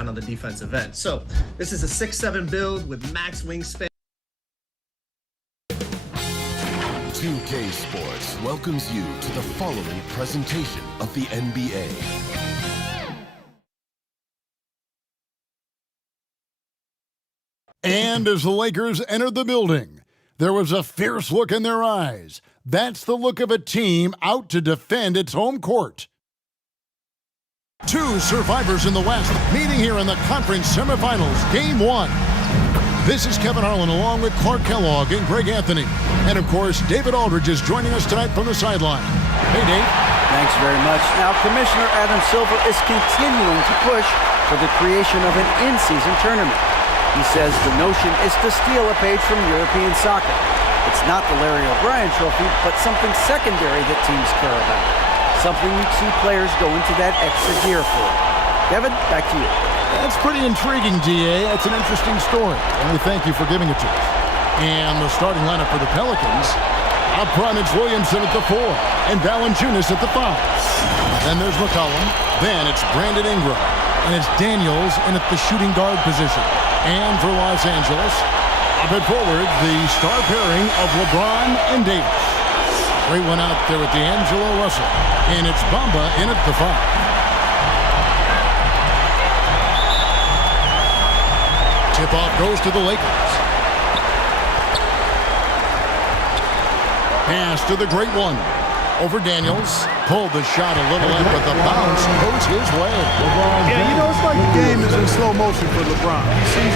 down on the defensive end. So this is a 6'7" build with max wingspan. 2K Sports welcomes you to the following presentation of the NBA. And as the Lakers entered the building, there was a fierce look in their eyes. That's the look of a team out to defend its home court. Two survivors in the West meeting here in the conference semifinals, Game 1. This is Kevin Harlan along with Clark Kellogg and Greg Anthony. And of course, David Aldridge is joining us tonight from the sideline. Hey, Dave. Thanks very much. Now, Commissioner Adam Silver is continuing to push for the creation of an in-season tournament. He says the notion is to steal a page from European soccer. It's not the Larry O'Brien trophy, but something secondary that teams care about. Something you'd see players go into that extra gear for. Kevin, back to you. That's pretty intriguing, DA. That's an interesting story, and we thank you for giving it to us. And the starting lineup for the Pelicans, up front it's Williamson at the 4, and Valanciunas at the 5. Then there's McCollum, then it's Brandon Ingram, and it's Daniels in at the shooting guard position. And for Los Angeles, up and forward, the star pairing of LeBron and Davis. Great one out there with D'Angelo Russell, and it's Bamba in at the 5. Tip-off goes to the Lakers. Pass to the great one. Over Daniels. Pulled the shot a little in, but the bounce goes his way. Yeah, you know, it's like the game is in slow motion for LeBron. He sees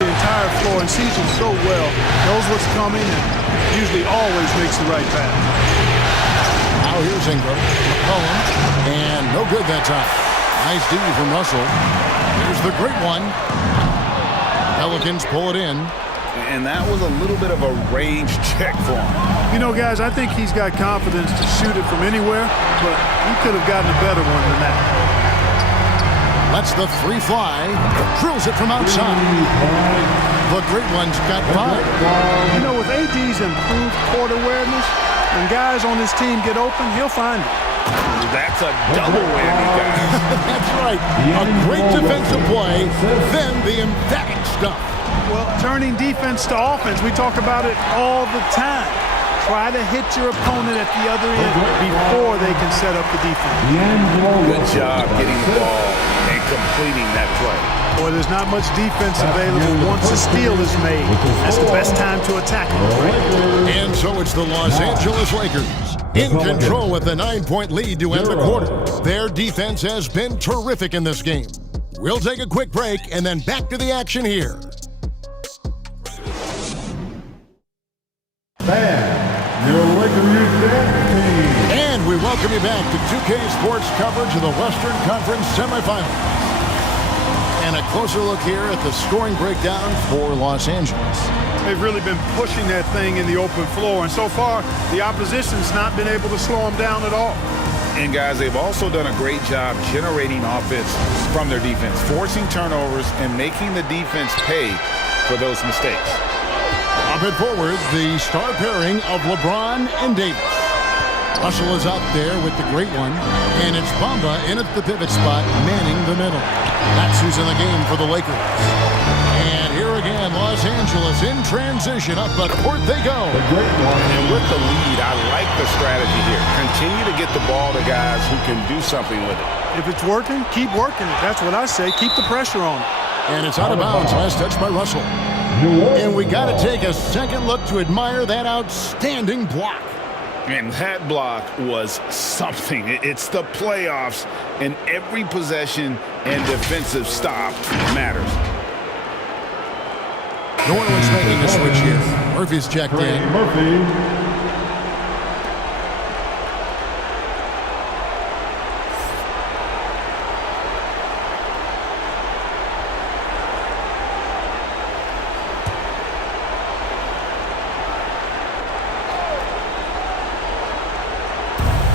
the entire floor and sees it so well, knows what's coming, and usually always makes the right pass. Now here's Ingram, McCollum, and no good that time. Nice D from Russell. Here's the great one. Pelicans pull it in. And that was a little bit of a range check for him. You know, guys, I think he's got confidence to shoot it from anywhere, but he could have gotten a better one than that. Lets the 3 fly. Drills it from outside. The great one's got 5. You know, with AD's improved court awareness, when guys on his team get open, he'll find it. That's a double whammy, guys. That's right. A great defensive play, then the emphatic stuff. Well, turning defense to offense, we talk about it all the time. Try to hit your opponent at the other end before they can set up the defense. Good job getting the ball and completing that play. Boy, there's not much defense available once a steal is made. That's the best time to attack them, right? And so it's the Los Angeles Lakers in control with a 9-point lead to end the quarter. Their defense has been terrific in this game. We'll take a quick break and then back to the action here. And we welcome you back to 2K Sports coverage of the Western Conference semifinals. And a closer look here at the scoring breakdown for Los Angeles. They've really been pushing that thing in the open floor, and so far, the opposition's not been able to slow them down at all. And guys, they've also done a great job generating offense from their defense, forcing turnovers and making the defense pay for those mistakes. Up and forward, the star pairing of LeBron and Davis. Russell is out there with the great one, and it's Bamba in at the pivot spot, manning the middle. That's who's in the game for the Lakers. And here again, Los Angeles in transition, up the court they go. And with the lead, I like the strategy here. Continue to get the ball to guys who can do something with it. If it's working, keep working it. That's what I say. Keep the pressure on it. And it's out of bounds. Last touch by Russell. And we got to take a second look to admire that outstanding block. And that block was something. It's the playoffs, and every possession and defensive stop matters. New Orleans making the switch here. Murphy's checked in.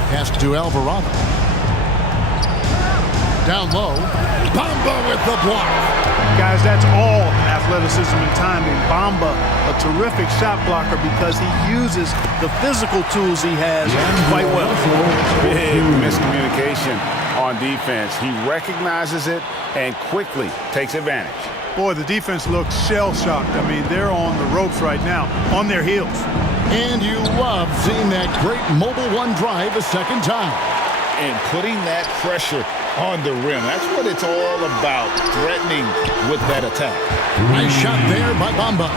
Pass to Alvarado. Down low. Bamba with the block. Guys, that's all athleticism and timing. Bamba, a terrific shot blocker because he uses the physical tools he has quite well. Big miscommunication on defense. He recognizes it and quickly takes advantage. Boy, the defense looks shell-shocked. I mean, they're on the ropes right now, on their heels. And you love seeing that great mobile one drive a second time. And putting that pressure on the rim. That's what it's all about, threatening with that attack. Nice shot there by Bamba.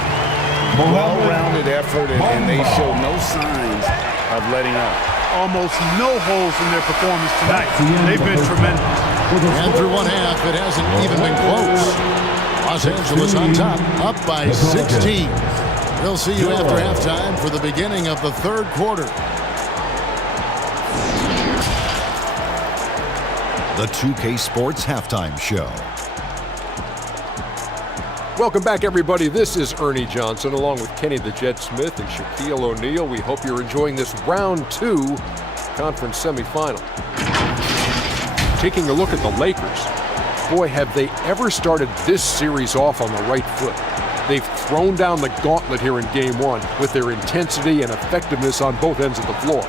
Well-rounded effort, and they show no signs of letting up. Almost no holes in their performance tonight. They've been tremendous. And through one half, it hasn't even been close. Los Angeles on top, up by 16. We'll see you after halftime for the beginning of the third quarter. The 2K Sports Halftime Show. Welcome back, everybody. This is Ernie Johnson along with Kenny the Jet Smith and Shaquille O'Neal. We hope you're enjoying this round 2 conference semifinal. Taking a look at the Lakers, boy, have they ever started this series off on the right foot. They've thrown down the gauntlet here in Game 1 with their intensity and effectiveness on both ends of the floor.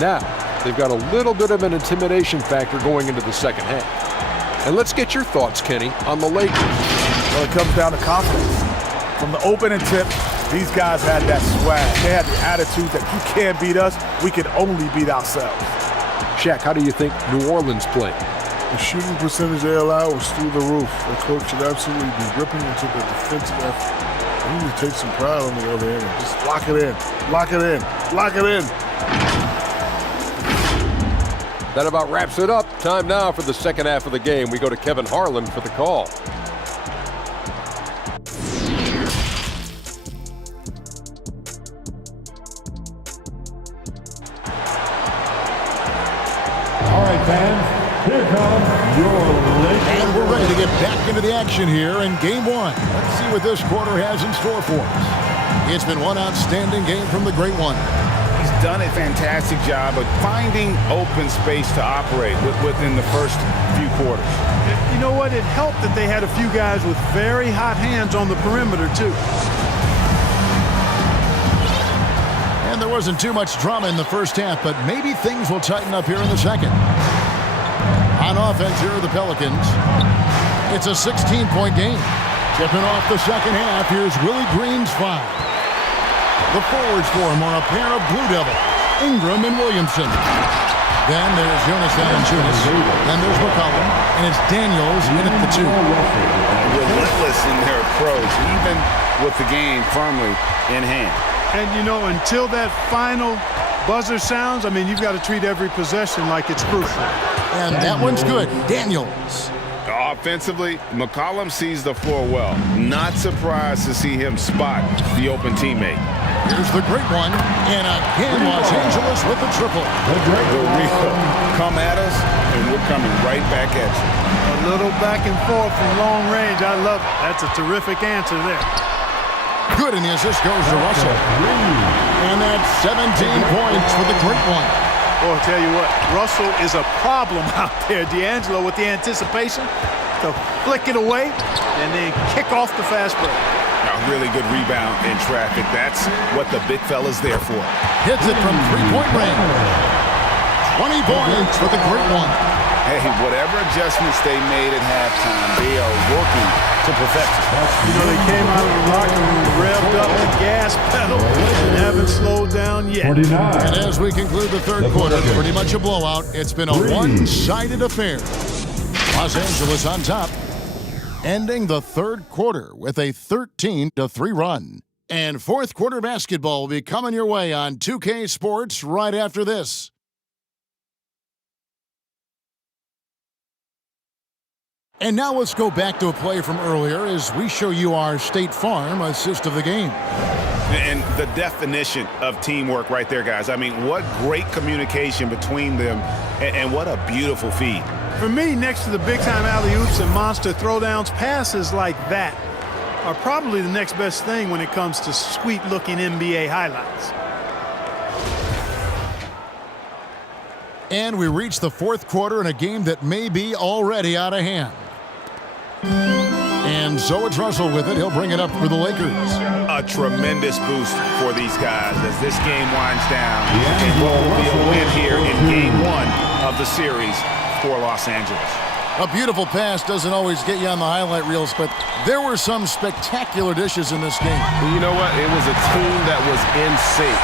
Now, they've got a little bit of an intimidation factor going into the second half. And let's get your thoughts, Kenny, on the Lakers. Well, it comes down to confidence. From the opening tip, these guys had that swag. They had the attitude that you can't beat us, we can only beat ourselves. Shaq, how do you think New Orleans played? The shooting percentage they allowed was through the roof. The coach should absolutely be ripping into the defensive effort. They need to take some pride on the other end and just lock it in, lock it in, lock it in. That about wraps it up. Time now for the second half of the game. We go to Kevin Harlan for the call. All right, fans, here comes your Lakers. And we're ready to get back into the action here in Game 1. Let's see what this quarter has in store for us. It's been one outstanding game from the Great One. He's done a fantastic job of finding open space to operate within the first few quarters. You know what? It helped that they had a few guys with very hot hands on the perimeter, too. And there wasn't too much drama in the first half, but maybe things will tighten up here in the second. On offense, here are the Pelicans. It's a 16-point game. Tipping off the second half, here's Willie Green's foul. The forwards for him are a pair of Blue Devils, Ingram and Williamson. Then there's Jonas Valanciunas. Then there's McCollum. And it's Daniels in at the 2. Relentless in their approach, even with the game firmly in hand. And, you know, until that final buzzer sounds, I mean, you've got to treat every possession like it's crucial. And that one's good. Daniels. Offensively, McCollum sees the floor well. Not surprised to see him spot the open teammate. Here's the great one. And again, Los Angeles with the triple. The real come at us, and we're coming right back at you. A little back and forth from long range. I love it. That's a terrific answer there. Good, and the assist goes to Russell. And that's 17 points for the great one. Boy, I'll tell you what, Russell is a problem out there. D'Angelo with the anticipation to flick it away and then kick off the fast break. A really good rebound in traffic. That's what the big fella's there for. Hits it from three-point range. 20 points for the great one. Hey, whatever adjustments they made at halftime, they are working to perfection. You know, they came out of the locker room, revved up the gas pedal, and haven't slowed down yet. 49. And as we conclude the third quarter, pretty much a blowout. It's been a one-sided affair. Los Angeles on top, ending the third quarter with a 13-3 run. And fourth quarter basketball will be coming your way on 2K Sports right after this. And now let's go back to a play from earlier as we show you our State Farm assist of the game. And the definition of teamwork right there, guys. I mean, what great communication between them, and what a beautiful feed. For me, next to the big-time alley-oops and monster throwdowns, passes like that are probably the next best thing when it comes to sweet-looking NBA highlights. And we reach the fourth quarter in a game that may be already out of hand. And And so it's Russell with it. He'll bring it up for the Lakers. A tremendous boost for these guys as this game winds down. And what will be a win here in game 1 of the series for Los Angeles. A beautiful pass doesn't always get you on the highlight reels, but there were some spectacular dishes in this game. Well, you know what? It was a team that was in sync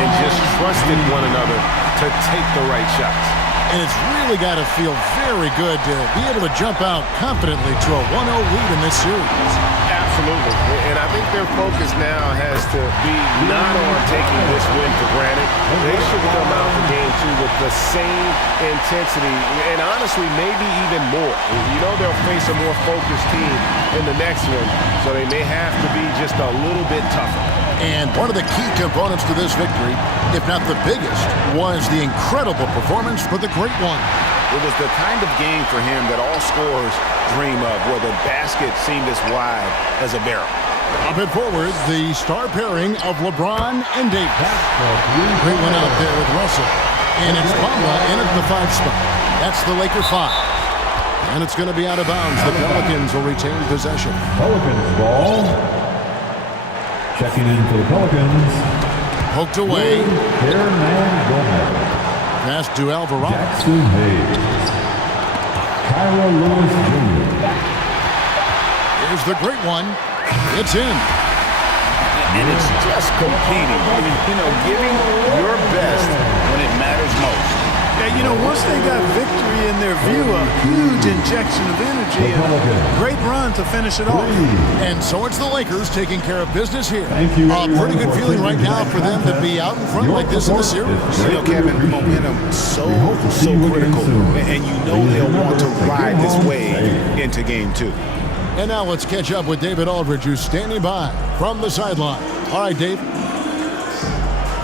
and just trusted one another to take the right shots. And it's really got to feel very good to be able to jump out confidently to a 1-0 lead in this series. Absolutely. And I think their focus now has to be not on taking this win for granted. They should come out for game 2 with the same intensity and honestly maybe even more. You know they'll face a more focused team in the next one, so they may have to be just a little bit tougher. And one of the key components to this victory, if not the biggest, was the incredible performance for the Great One. It was the kind of game for him that all scorers dream of, where the basket seemed as wide as a barrel. Up and forward, the star pairing of LeBron and Davis. Great one out there with Russell. And it's Bamba in at the 5 spot. That's the Laker 5. And it's going to be out of bounds. The Pelicans will retain possession. Pelicans ball. Checking in for the Pelicans. Poked away. Gomez. Pass to Alvarado. Jackson Hayes. Kyra Lewis Jr. Here's the Great One. It's in. And it's just competing. You know, giving your best when it matters most. Yeah, you know, once they got victory in their view, a huge injection of energy and a great run to finish it off. And so it's the Lakers taking care of business here. Thank you, A pretty good feeling right now for them to be out in front like this in the series. You know, Kevin, momentum so critical. And you know they'll want to ride this wave into game 2. And now let's catch up with David Aldridge, who's standing by from the sideline. All right, Dave.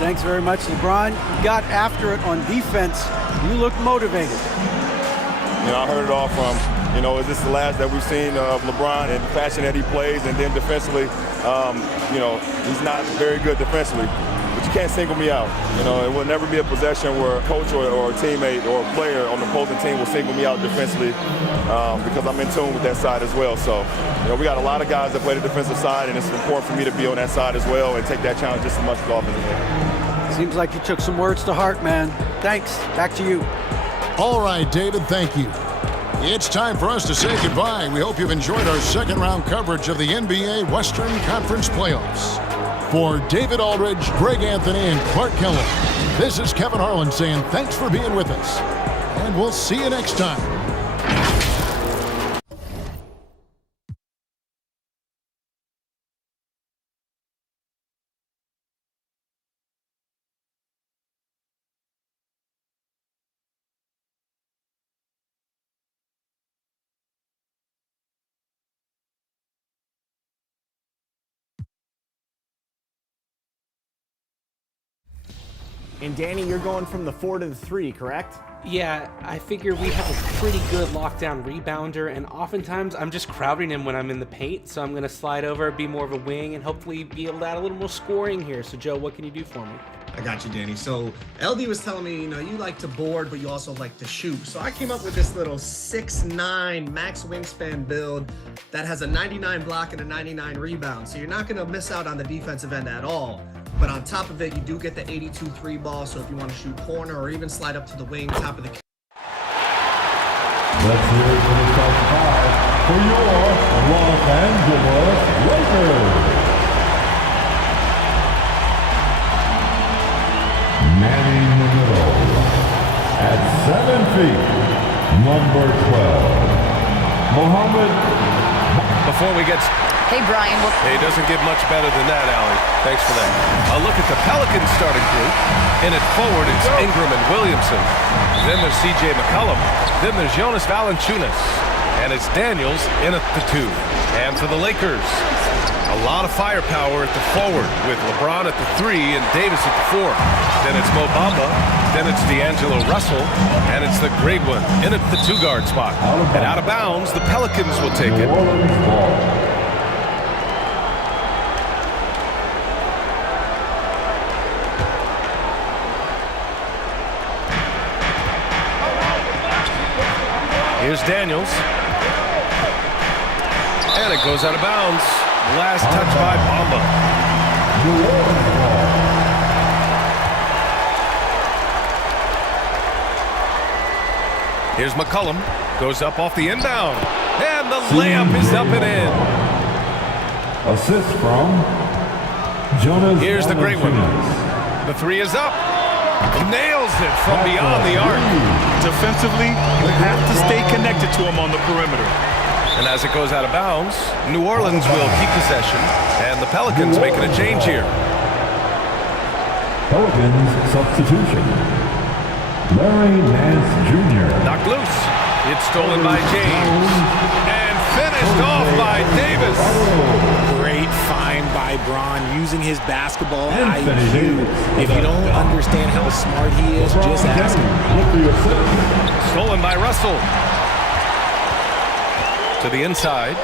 Thanks very much, LeBron. You got after it on defense. You look motivated. You know, I heard it all from, you know, is this the last that we've seen of LeBron and the fashion that he plays? And then defensively, you know, he's not very good defensively. But you can't single me out. You know, it will never be a possession where a coach or a teammate or a player on the opposing team will single me out defensively because I'm in tune with that side as well. So, you know, we got a lot of guys that play the defensive side, and it's important for me to be on that side as well and take that challenge just as much as the offensive end. Seems like you took some words to heart, man. Thanks. Back to you. All right, David, thank you. It's time for us to say goodbye. We hope you've enjoyed our second-round coverage of the NBA Western Conference Playoffs. For David Aldridge, Greg Anthony, and Clark Keller, this is Kevin Harlan saying thanks for being with us. And we'll see you next time. And Danny, you're going from the 4 to the 3, correct? Yeah, I figure we have a pretty good lockdown rebounder, and oftentimes I'm just crowding him when I'm in the paint, so I'm going to slide over, be more of a wing, and hopefully be able to add a little more scoring here. So, Joe, what can you do for me? I got you, Danny. So LD was telling me, you know, you like to board, but you also like to shoot. So I came up with this little 6'9" max wingspan build that has a 99 block and a 99 rebound. So you're not going to miss out on the defensive end at all. But on top of it, you do get the 82 3 ball. So if you want to shoot corner or even slide up to the wing, top of the. Let's hear it for the top 5 for your Los Angeles Lakers. Manning in the middle at 7 feet, number 12, Mohammed. Before we get... Hey, Brian. Hey, it doesn't get much better than that, Allie. Thanks for that. A look at the Pelicans starting group. In at forward, it's Ingram and Williamson. Then there's C.J. McCollum. Then there's Jonas Valanciunas. And it's Daniels in at the 2. And for the Lakers, a lot of firepower at the forward with LeBron at the 3 and Davis at the 4. Then it's Mo Bamba. Then it's D'Angelo Russell. And it's the great one in at the 2-guard spot. And out of bounds, the Pelicans will take it. Here's Daniels. And it goes out of bounds. Last touch by Bamba. Here's McCollum. Goes up off the inbound. And the layup is up and in. Assist from Jonas. Here's the great one. The three is up. Nails it from beyond the arc. Defensively, you have to stay connected to him on the perimeter. And as it goes out of bounds, New Orleans will keep possession, and the Pelicans making a change here. Pelicans substitution. Larry Nance Jr. Knocked loose. It's stolen by James. And finished off by Davis. Great find by Braun using his basketball IQ. If you don't understand how smart he is, just ask him. Stolen by Russell. To the inside.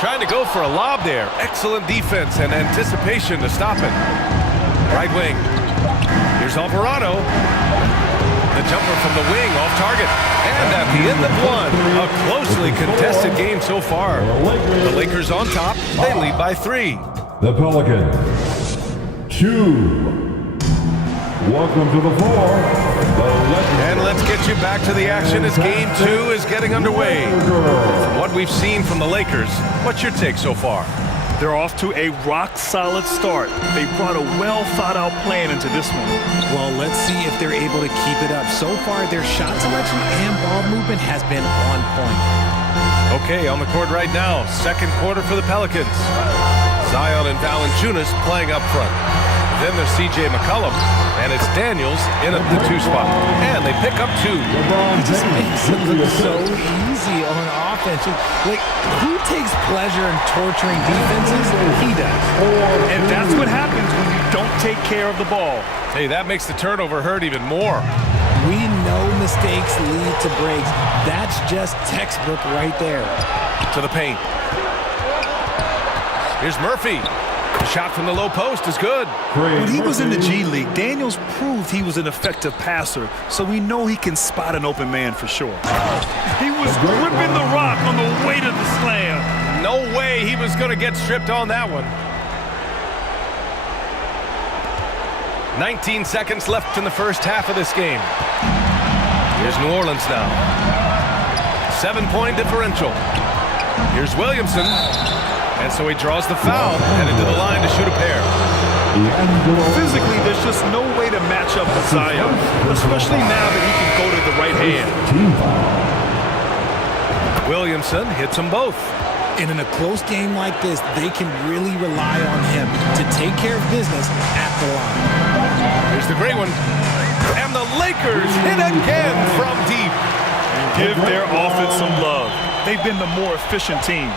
Trying to go for a lob there. Excellent defense and anticipation to stop it. Right wing. Here's Alvarado. The jumper from the wing off target. And at the end of one, a closely contested game so far. The Lakers on top. They lead by 3. The Pelicans. 2. Welcome to the floor. And let's get you back to the action as game 2 is getting underway. From what we've seen from the Lakers, what's your take so far? They're off to a rock-solid start. They brought a well-thought-out plan into this one. Well, let's see if they're able to keep it up. So far, their shot selection and ball movement has been on point. Okay, on the court right now, second quarter for the Pelicans. Zion and Valanciunas playing up front. Then there's C.J. McCollum, and it's Daniels in at the 2 spot. And they pick up 2. He just makes it look so easy on offense. Like, who takes pleasure in torturing defenses? He does. And that's what happens when you don't take care of the ball. Hey, that makes the turnover hurt even more. We know mistakes lead to breaks. That's just textbook right there. To the paint. Here's Murphy. The shot from the low post is good. When he was in the G League, Daniels proved he was an effective passer, so we know he can spot an open man for sure. He was gripping the rock on the way to the slam. No way he was going to get stripped on that one. 19 seconds left in the first half of this game. Here's New Orleans now. 7-point differential. Here's Williamson. And so he draws the foul, headed to the line to shoot a pair. Physically, there's just no way to match up with Zion, especially now that he can go to the right hand. Williamson hits them both. And in a close game like this, they can really rely on him to take care of business at the line. Here's the great one. And the Lakers hit again from deep. Give their offense some love. They've been the more efficient team.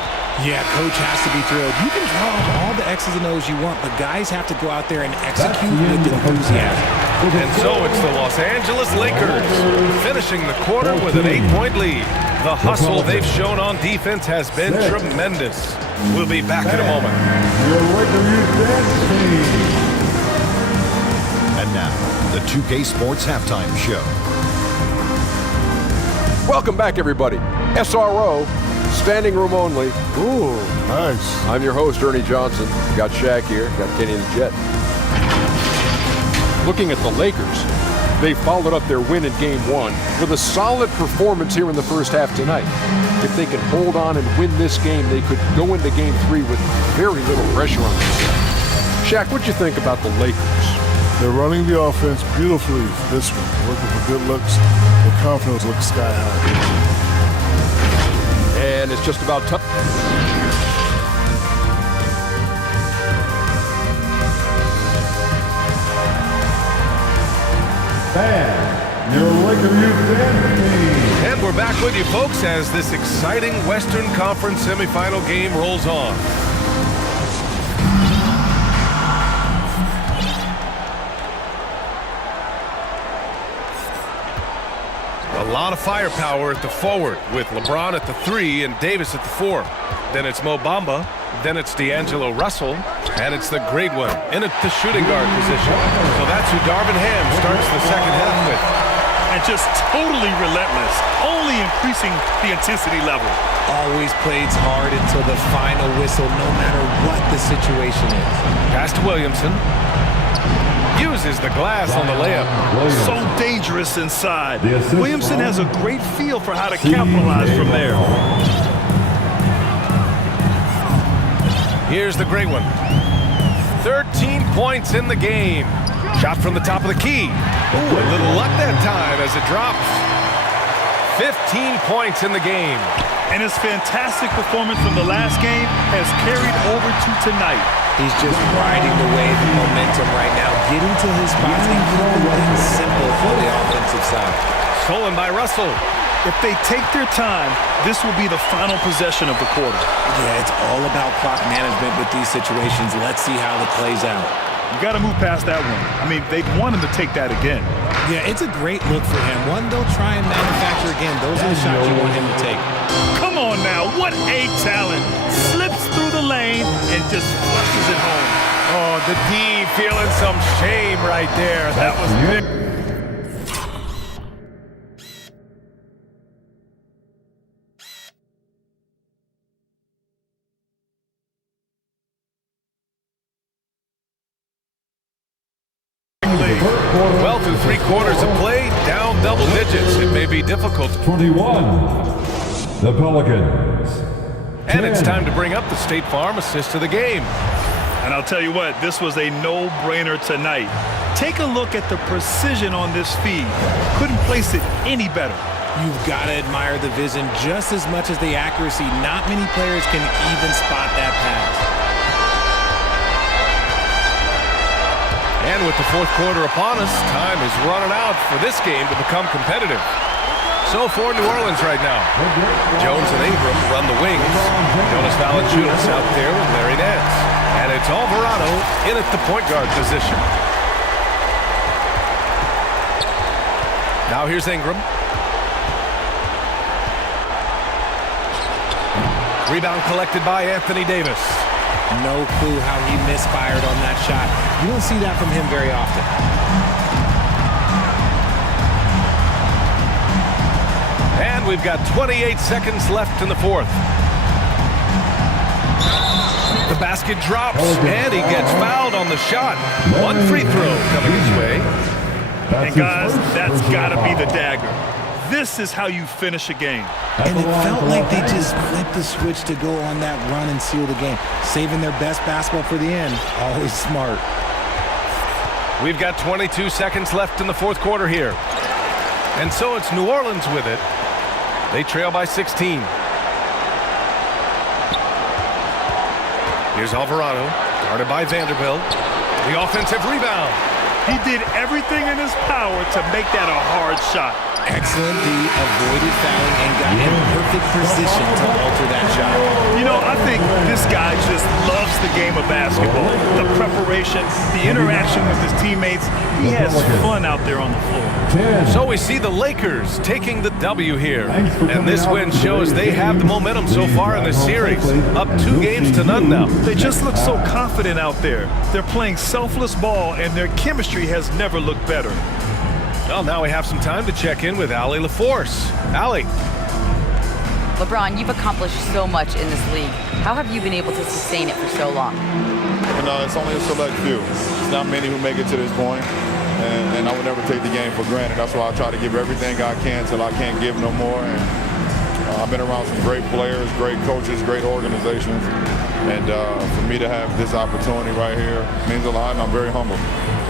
Yeah, coach has to be thrilled. You can draw up all the X's and O's you want, but guys have to go out there and execute with enthusiasm. And so it's the Los Angeles Lakers finishing the quarter with an 8-point lead. The hustle they've shown on defense has been tremendous. We'll be back in a moment. And now, the 2K Sports Halftime Show. Welcome back, everybody. SRO. Standing room only. Ooh, nice. I'm your host, Ernie Johnson. Got Shaq here. Got Kenny the Jet. Looking at the Lakers, they followed up their win in Game 1 with a solid performance here in the first half tonight. If they can hold on and win this game, they could go into Game 3 with very little pressure on themselves. Shaq, what'd you think about the Lakers? They're running the offense beautifully this one. Working for good looks. The confidence looks sky high. And it's just about time. And your Laker Youth Dance Team. And we're back with you, folks, as this exciting Western Conference semifinal game rolls on. A lot of firepower at the forward with LeBron at the 3 and Davis at the 4. Then it's Mo Bamba. Then it's D'Angelo Russell. And it's the great one in at the shooting guard position. So that's who Darvin Ham starts the second half with. And just totally relentless, only increasing the intensity level. Always plays hard until the final whistle, no matter what the situation is. Pass to Williamson. Uses the glass on the layup. So dangerous inside. Williamson has a great feel for how to capitalize from there. Here's the great one. 13 points in the game. Shot from the top of the key. Ooh, a little luck that time as it drops. 15 points in the game. And his fantastic performance from the last game has carried over to tonight. He's just riding the wave of momentum right now, getting to his spots and keeping things simple for the offensive side. Stolen by Russell. If they take their time, this will be the final possession of the quarter. Yeah, it's all about clock management with these situations. Let's see how it plays out. You got to move past that one. I mean, they want him to take that again. Yeah, it's a great look for him. One they'll try and manufacture again. Those are the shots you want him to take. Come on now, what a talent. Slips through the lane and just flushes it home. Oh, the D feeling some shame right there. That was big. Well, through 3 quarters of play, down double digits. It may be difficult. 21, the Pelicans. And it's time to bring up the State Farm assist of the game. And I'll tell you what, this was a no-brainer tonight. Take a look at the precision on this feed. Couldn't place it any better. You've got to admire the vision just as much as the accuracy. Not many players can even spot that pass. And with the 4th quarter upon us, time is running out for this game to become competitive. So for New Orleans right now, Jones and Ingram run the wings. Jonas Valanciunas out there with Larry Nance. And it's Alvarado in at the point guard position. Now here's Ingram. Rebound collected by Anthony Davis. No clue how he misfired on that shot. You don't see that from him very often. And we've got 28 seconds left in the 4th. The basket drops, and he gets fouled on the shot. 1 free throw coming his way. And guys, that's got to be the dagger. This is how you finish a game. And it felt like they just flipped the switch to go on that run and seal the game. Saving their best basketball for the end. Always smart. We've got 22 seconds left in the 4th quarter here. And so it's New Orleans with it. They trail by 16. Here's Alvarado, guarded by Vanderbilt. The offensive rebound. He did everything in his power to make that a hard shot. Excellent D, avoided fouling, and got in perfect position to alter that shot. You know, I think this guy just loves the game of basketball. The preparation, the interaction with his teammates. He has fun out there on the floor. So we see the Lakers taking the W here. And this win shows they have the momentum so far in this series. Up 2 games to none now. They just look so confident out there. They're playing selfless ball, and their chemistry has never looked better. Well, now we have some time to check in with Allie LaForce. Allie. LeBron, you've accomplished so much in this league. How have you been able to sustain it for so long? You know, it's only a select few. It's not many who make it to this point, and I would never take the game for granted. That's why I try to give everything I can till I can't give no more. And I've been around some great players, great coaches, great organizations, and for me to have this opportunity right here means a lot, and I'm very humbled.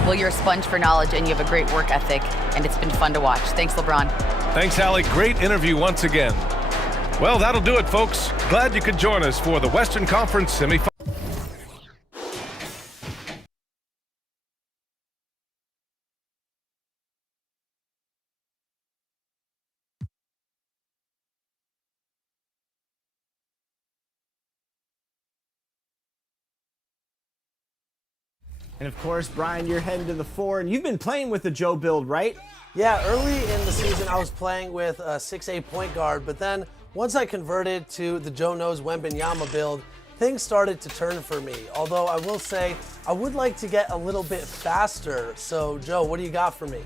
Well, you're a sponge for knowledge, and you have a great work ethic, and it's been fun to watch. Thanks, LeBron. Thanks, Allie. Great interview once again. Well, that'll do it, folks. Glad you could join us for the Western Conference semifinal. And of course, Brian, you're heading to the 4, and you've been playing with the Joe build, right? Yeah, early in the season, I was playing with a 6'8" point guard, but then once I converted to the Joe Knows Wembanyama build, things started to turn for me. Although I will say, I would like to get a little bit faster. So, Joe, what do you got for me?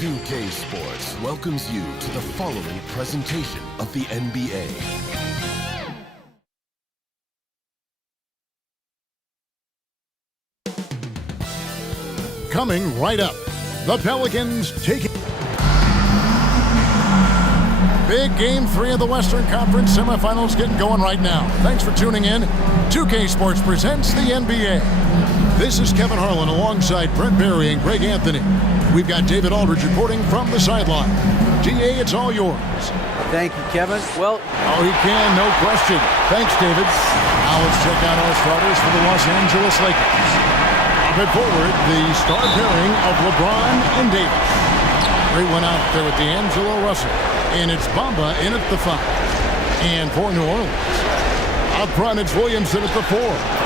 2K Sports welcomes you to the following presentation of the NBA. Coming right up, the Pelicans taking big Game 3 of the Western Conference semifinals getting going right now. Thanks for tuning in. 2K Sports presents the NBA. This is Kevin Harlan alongside Brent Barry and Greg Anthony. We've got David Aldridge reporting from the sideline. GA, it's all yours. Thank you, Kevin. Well, he can, no question. Thanks, David. Now let's check out our starters for the Los Angeles Lakers. Up and forward, the star pairing of LeBron and Davis. Great one out there with D'Angelo Russell. And it's Bamba in at the 5. And for New Orleans, up front it's Williamson at the 4.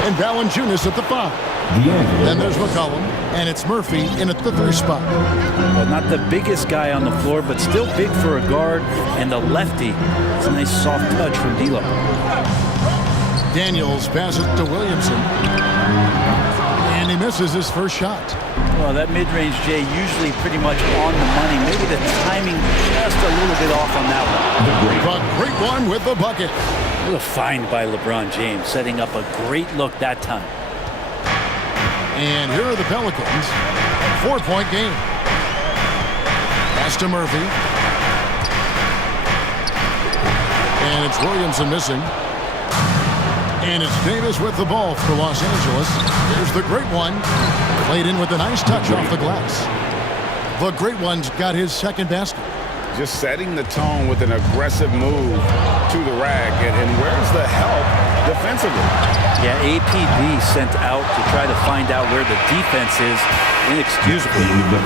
And Valanciunas at the 5. Then there's McCollum, and it's Murphy in at the 3 spot. Well, not the biggest guy on the floor, but still big for a guard, and a lefty. It's a nice soft touch from D'Lo. Daniels passes to Williamson, and he misses his first shot. Well, that mid-range, Jay, usually pretty much on the money. Maybe the timing just a little bit off on that one. But great one with the bucket. What a find by LeBron James, setting up a great look that time. And here are the Pelicans. 4-point game. Pass to Murphy. And it's Williamson missing. And it's Davis with the ball for Los Angeles. Here's the great one. Played in with a nice touch off the glass. The great one's got his second basket. Just setting the tone with an aggressive move to the rack. And where's the help defensively? Yeah, APB sent out to try to find out where the defense is. Inexcusable.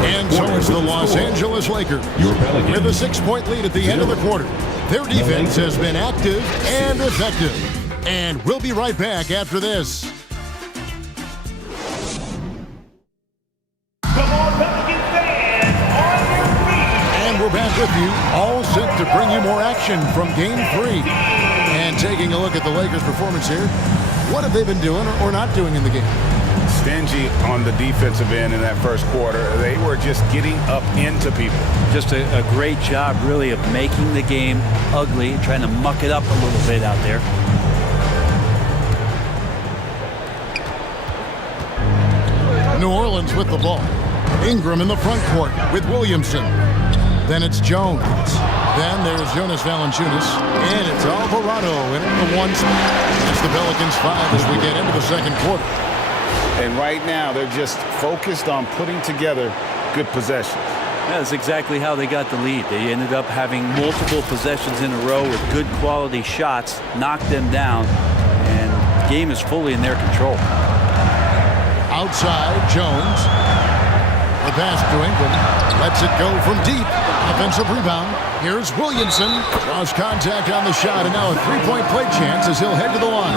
And so it's the Los Angeles Lakers with a 6-point lead at the end of the quarter. Their defense has been active and effective. And we'll be right back after this. And we're back with you, all set to bring you more action from Game 3. And taking a look at the Lakers' performance here, what have they been doing or not doing in the game? Stingy on the defensive end in that first quarter. They were just getting up into people. Just a great job, really, of making the game ugly, trying to muck it up a little bit out there. New Orleans with the ball. Ingram in the front court with Williamson. Then it's Jones. Then there's Jonas Valanciunas. And it's Alvarado in at the 1 spot. It's the Pelicans 5 as we get into the second quarter. And right now, they're just focused on putting together good possessions. That's exactly how they got the lead. They ended up having multiple possessions in a row with good quality shots, knocked them down, and the game is fully in their control. Outside, Jones. The pass to Ingram. Lets it go from deep. Offensive rebound. Here's Williamson. Draws contact on the shot, and now a 3-point play chance as he'll head to the line.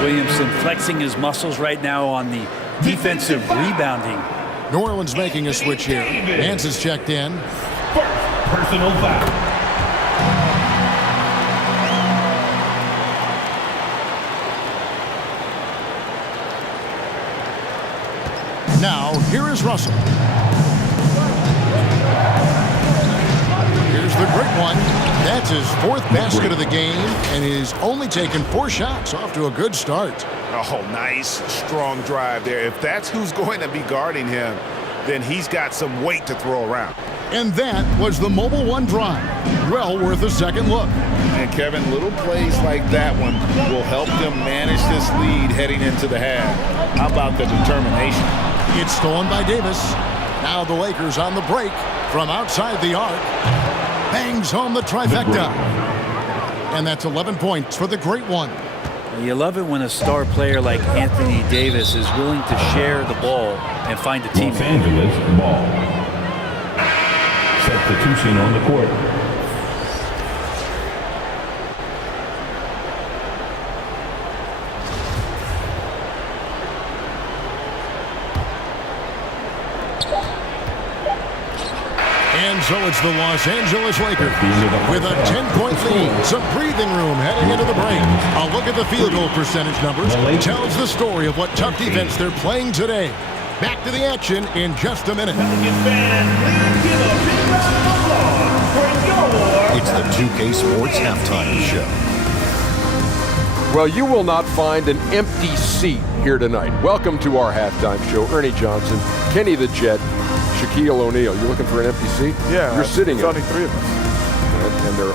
Williamson flexing his muscles right now on the defensive rebounding. New Orleans making a switch here. Nance is checked in. First personal foul. Now, here is Russell. Here's the great one. That's his 4th basket of the game, and he's only taken 4 shots. Off to a good start. Oh, nice, strong drive there. If that's who's going to be guarding him, then he's got some weight to throw around. And that was the Mobile One drive. Well worth a second look. And Kevin, little plays like that one will help them manage this lead heading into the half. How about the determination? It's stolen by Davis. Now the Lakers on the break from outside the arc. Bangs home the trifecta. And that's 11 points for the great one. You love it when a star player like Anthony Davis is willing to share the ball and find a teammate. Los Angeles ball. Substitution on the court. And so it's the Los Angeles Lakers with a 10-point lead. Some breathing room heading into the break. A look at the field goal percentage numbers tells the story of what tough defense they're playing today. back to the action in just a minute. It's the 2K Sports Halftime Show. Well, you will not find an empty seat here tonight. Welcome to our halftime show. Ernie Johnson, Kenny the Jet, Shaquille O'Neal. You looking for an empty seat? Yeah. You're sitting in. There's only 3 of us.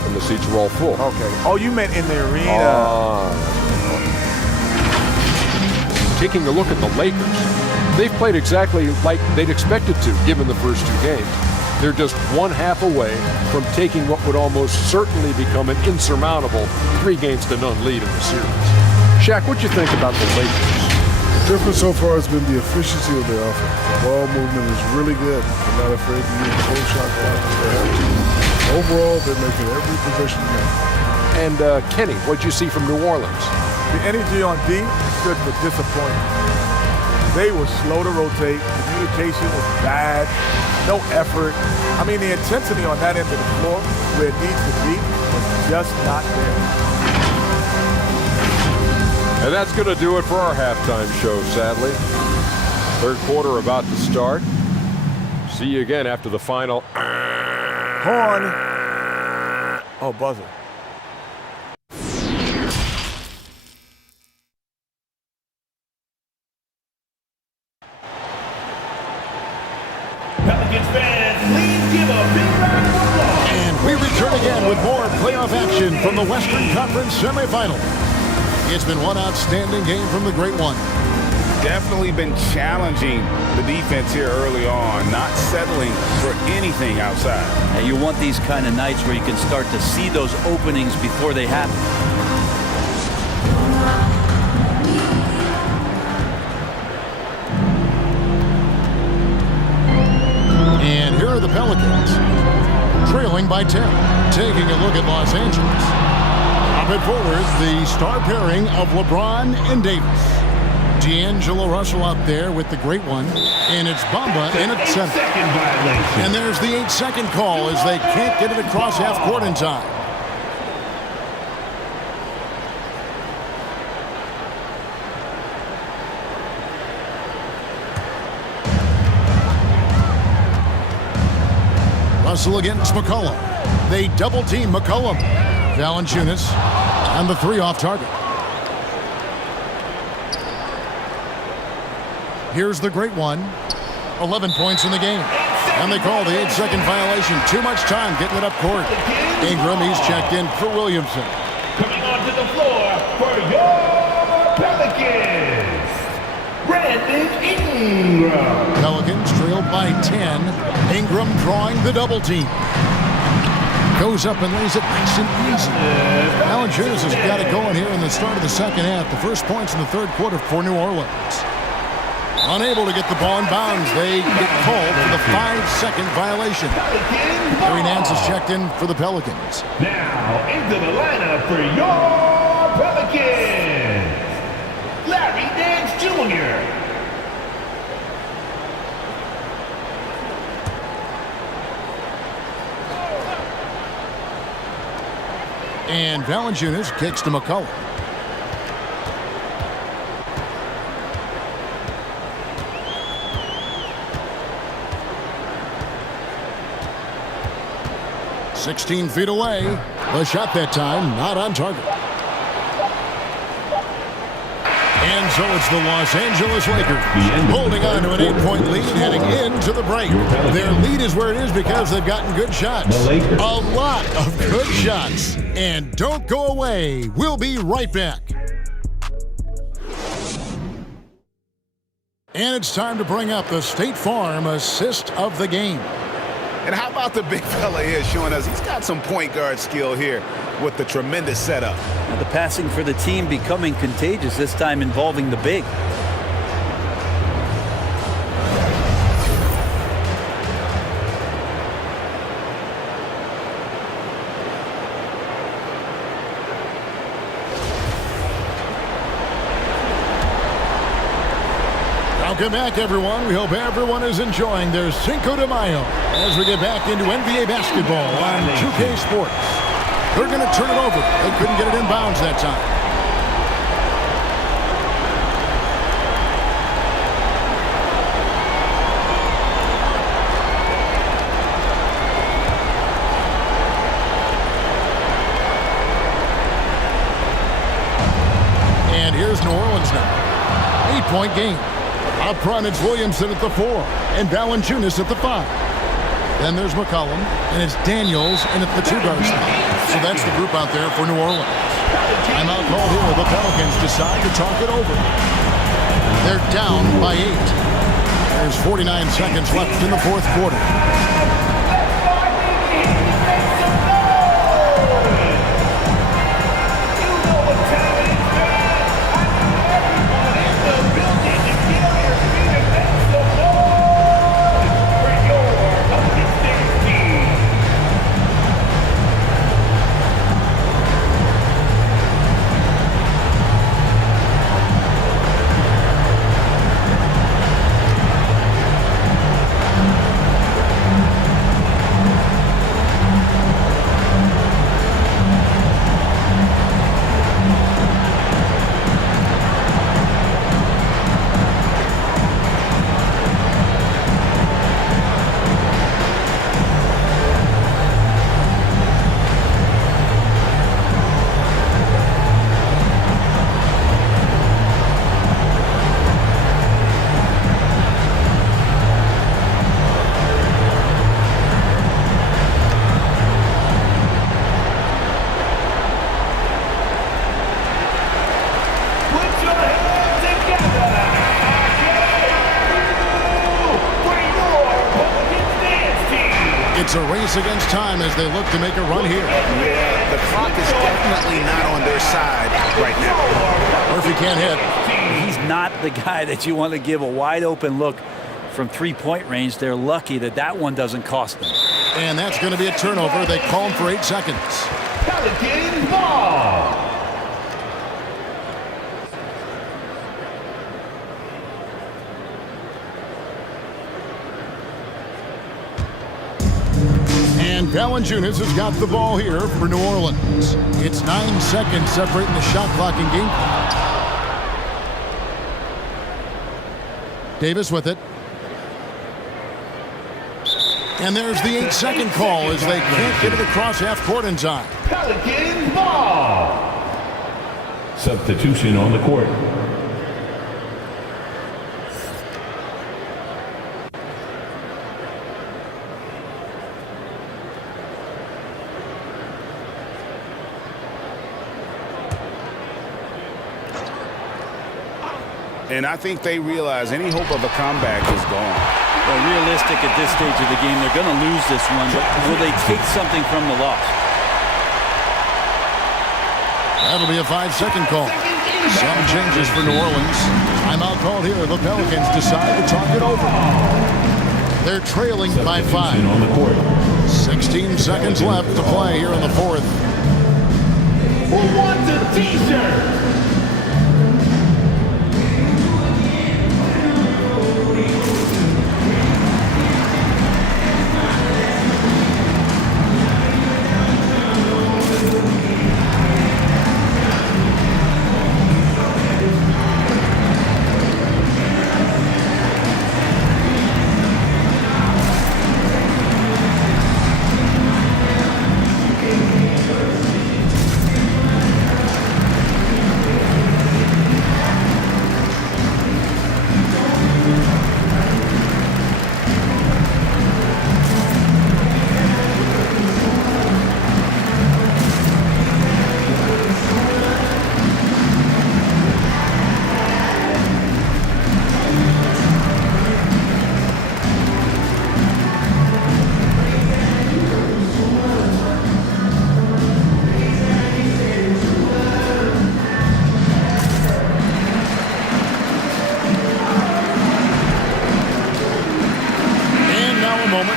And the seats are all full. Okay. Oh, you meant in the arena. Taking a look at the Lakers, they've played exactly like they'd expected to, given the first 2 games. They're just 1/2 away from taking what would almost certainly become an insurmountable 3-0 lead in the series. Shaq, what'd you think about the Lakers? The difference so far has been the efficiency of their offense. The ball movement is really good. They're not afraid to use full shot clock if they have to. Overall, they're making every possession count. And Kenny, what'd you see from New Orleans? The energy on D stood for disappointment. They were slow to rotate. Communication was bad. No effort. I mean, the intensity on that end of the floor where it needs to be was just not there. And that's going to do it for our halftime show, sadly. 3rd quarter about to start. See you again after the final. Horn. Oh, buzzer. And we return again with more playoff action from the Western Conference semifinal. It's been one outstanding game from the Great One. Definitely been challenging the defense here early on, not settling for anything outside. And you want these kind of nights where you can start to see those openings before they happen. And here are the Pelicans, trailing by 10. Taking a look at Los Angeles. Up and forward, the star pairing of LeBron and Davis. D'Angelo Russell out there with the Great One, and it's Bamba in at center. And there's the 8-second call as they can't get it across half court in time. Russell against McCollum. They double team McCollum. Valanciunas and the 3 off target. Here's the Great One. 11 points in the game. And they call the 8-second violation. Too much time getting it up court. Ingram, he's checked in for Williamson. Coming onto the floor for your Pelicans, Brandon Ingram. Pelicans trailed by 10. Ingram drawing the double team. Goes up and lays it nice and easy. Valanciunas has got it going here in the start of the second half. The first points in the 3rd quarter for New Orleans. Unable to get the ball in bounds. They get called for the 5-second violation. Larry Nance is checked in for the Pelicans. Now into the lineup for your Pelicans, Larry Nance Jr. And Valanciunas kicks to McCollum. "16 feet away. The shot that time, not on target. And so it's the Los Angeles Lakers holding on to an 8-point lead heading into the break. Their lead is where it is because they've gotten good shots. A lot of good shots. And don't go away. We'll be right back. And it's time to bring up the State Farm assist of the game. And how about the big fella here showing us he's got some point guard skill here with the tremendous setup. Now the passing for the team becoming contagious, this time involving the big. Welcome back, everyone. We hope everyone is enjoying their Cinco de Mayo as we get back into NBA basketball on 2K Sports. They're going to turn it over. They couldn't get it in bounds that time. 3-point game. Up front, it's Williamson at the 4 and Valanciunas at the 5. Then there's McCollum, and it's Daniels in at the 2-guard spot. So that's the group out there for New Orleans. Timeout called here. The Pelicans decide to talk it over. They're down by 8. There's 49 seconds left in the fourth quarter. It's a race against time as they look to make a run here. Yeah, the clock is definitely not on their side right now. Murphy can't hit. He's not the guy that you want to give a wide open look from 3-point range. They're lucky that that one doesn't cost them. And that's going to be a turnover. They call him for 8 seconds. Pelicans ball. And Valanciunas has got the ball here for New Orleans. It's 9 seconds separating the shot clock and game clock. Davis with it. And there's the 8-second call as they can't get it across half court in time. Pelicans ball. Substitution on the court. And I think they realize any hope of a comeback is gone. Well, realistic at this stage of the game, they're going to lose this one, but will they take something from the loss? That'll be a 5-second call. Some changes for New Orleans. Timeout called here. The Pelicans decide to talk it over. They're trailing by 5. On the court. 16 seconds left to play here in the fourth. Who wants a t-shirt?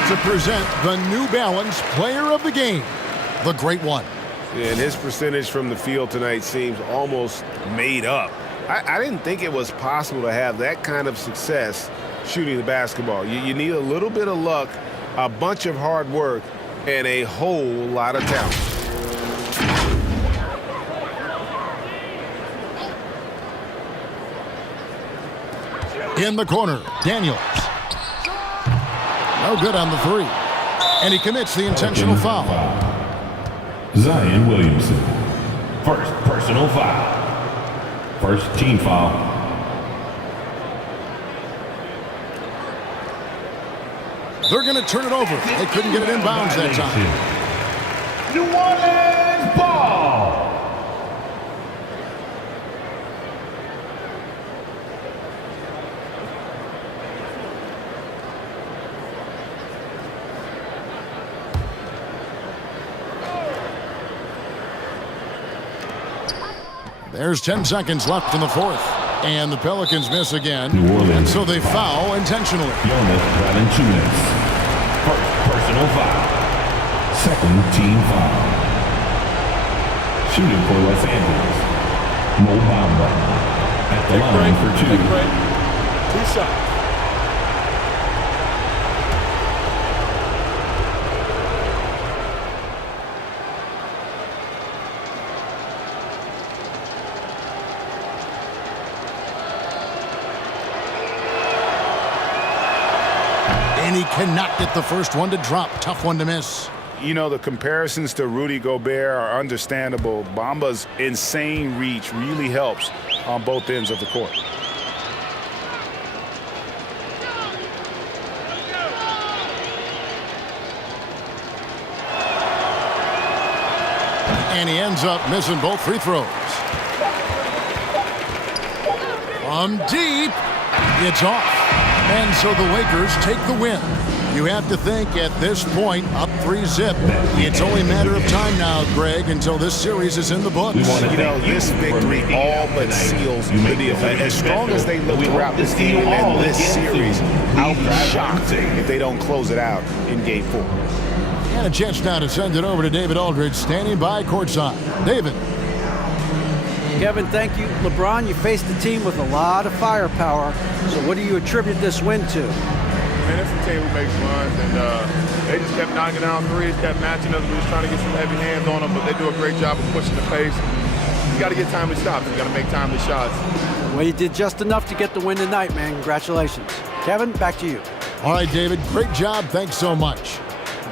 To present the New Balance Player of the Game, the Great One. And his percentage from the field tonight seems almost made up. I didn't think it was possible to have that kind of success shooting the basketball. You need a little bit of luck, a bunch of hard work, and a whole lot of talent. In the corner, Daniels. No good on the 3. And he commits the intentional foul. Zion Williamson. First personal foul. First team foul. They're going to turn it over. They couldn't get it inbounds that time. New Orleans ball. There's 10 seconds left in the fourth. And the Pelicans miss again. And so they foul intentionally. Jonas Valanciunas. First personal foul. Second team foul. Shooting for Los Angeles. Mo Bamba at the line for two. Two shots. And he cannot get the first one to drop. Tough one to miss. You know, the comparisons to Rudy Gobert are understandable. Bamba's insane reach really helps on both ends of the court. And he ends up missing both free throws. From deep, it's off. And so the Lakers take the win. You have to think at this point, up 3-zip. It's only a matter of time now, Greg, until this series is in the books. You know, this victory all but seals the deal. As strong as they look throughout this game and this series, I'll be shocked if they don't close it out in Game 4. And a chance now to send it over to David Aldridge, standing by courtside. David. Kevin, thank you. LeBron, you faced a team with a lot of firepower. So what do you attribute this win to? Man, it's a team who makes runs, and they just kept knocking down threes, kept matching us. We was trying to get some heavy hands on them, but they do a great job of pushing the pace. You got to get timely stops. You got to make timely shots. Well, you did just enough to get the win tonight, man. Congratulations. Kevin, back to you. All right, David, great job. Thanks so much.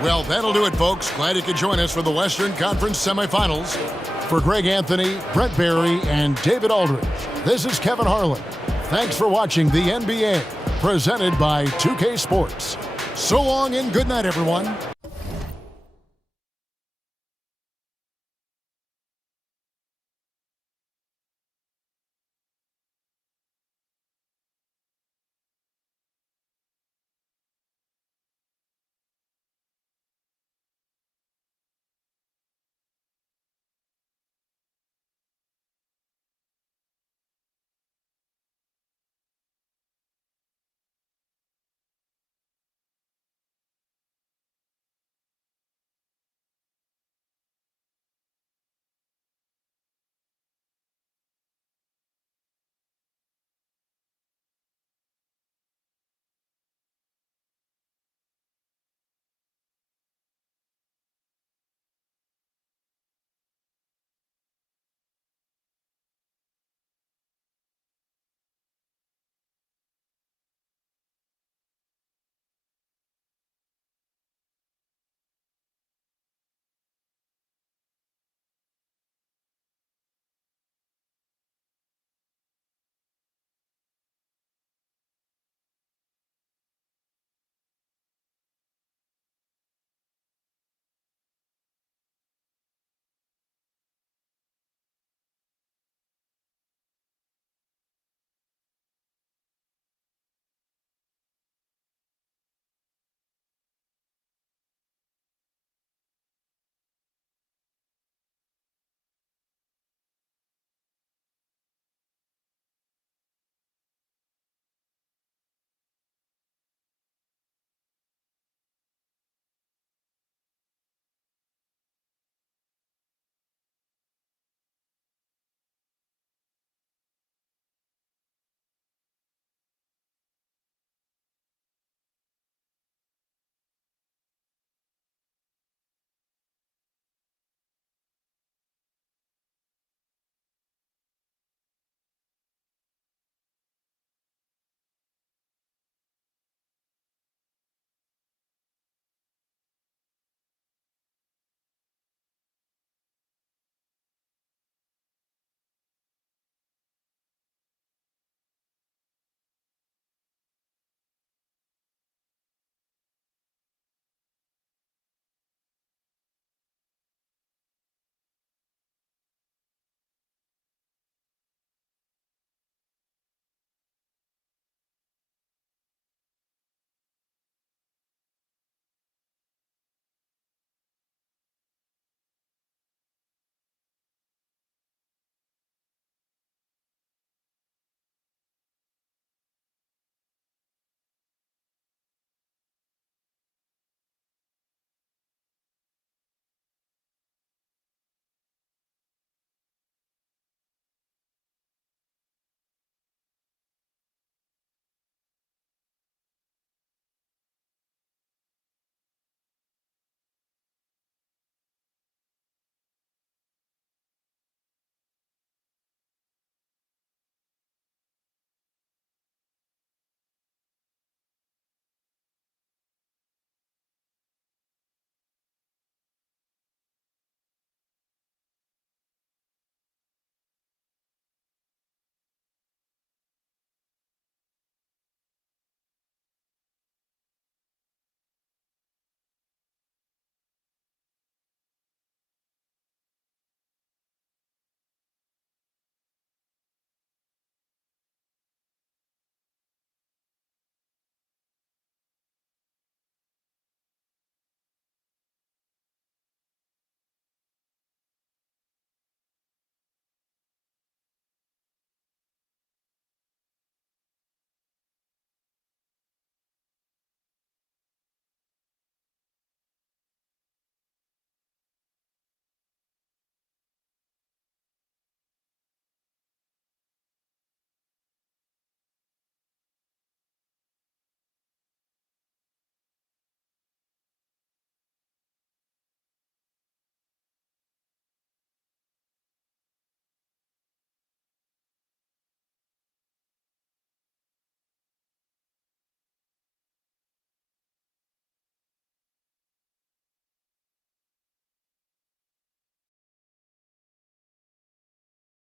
Well, that'll do it, folks. Glad you could join us for the Western Conference semifinals. For Greg Anthony, Brett Barry, and David Aldridge, this is Kevin Harlan. Thanks for watching the NBA, presented by 2K Sports. So long and good night, everyone.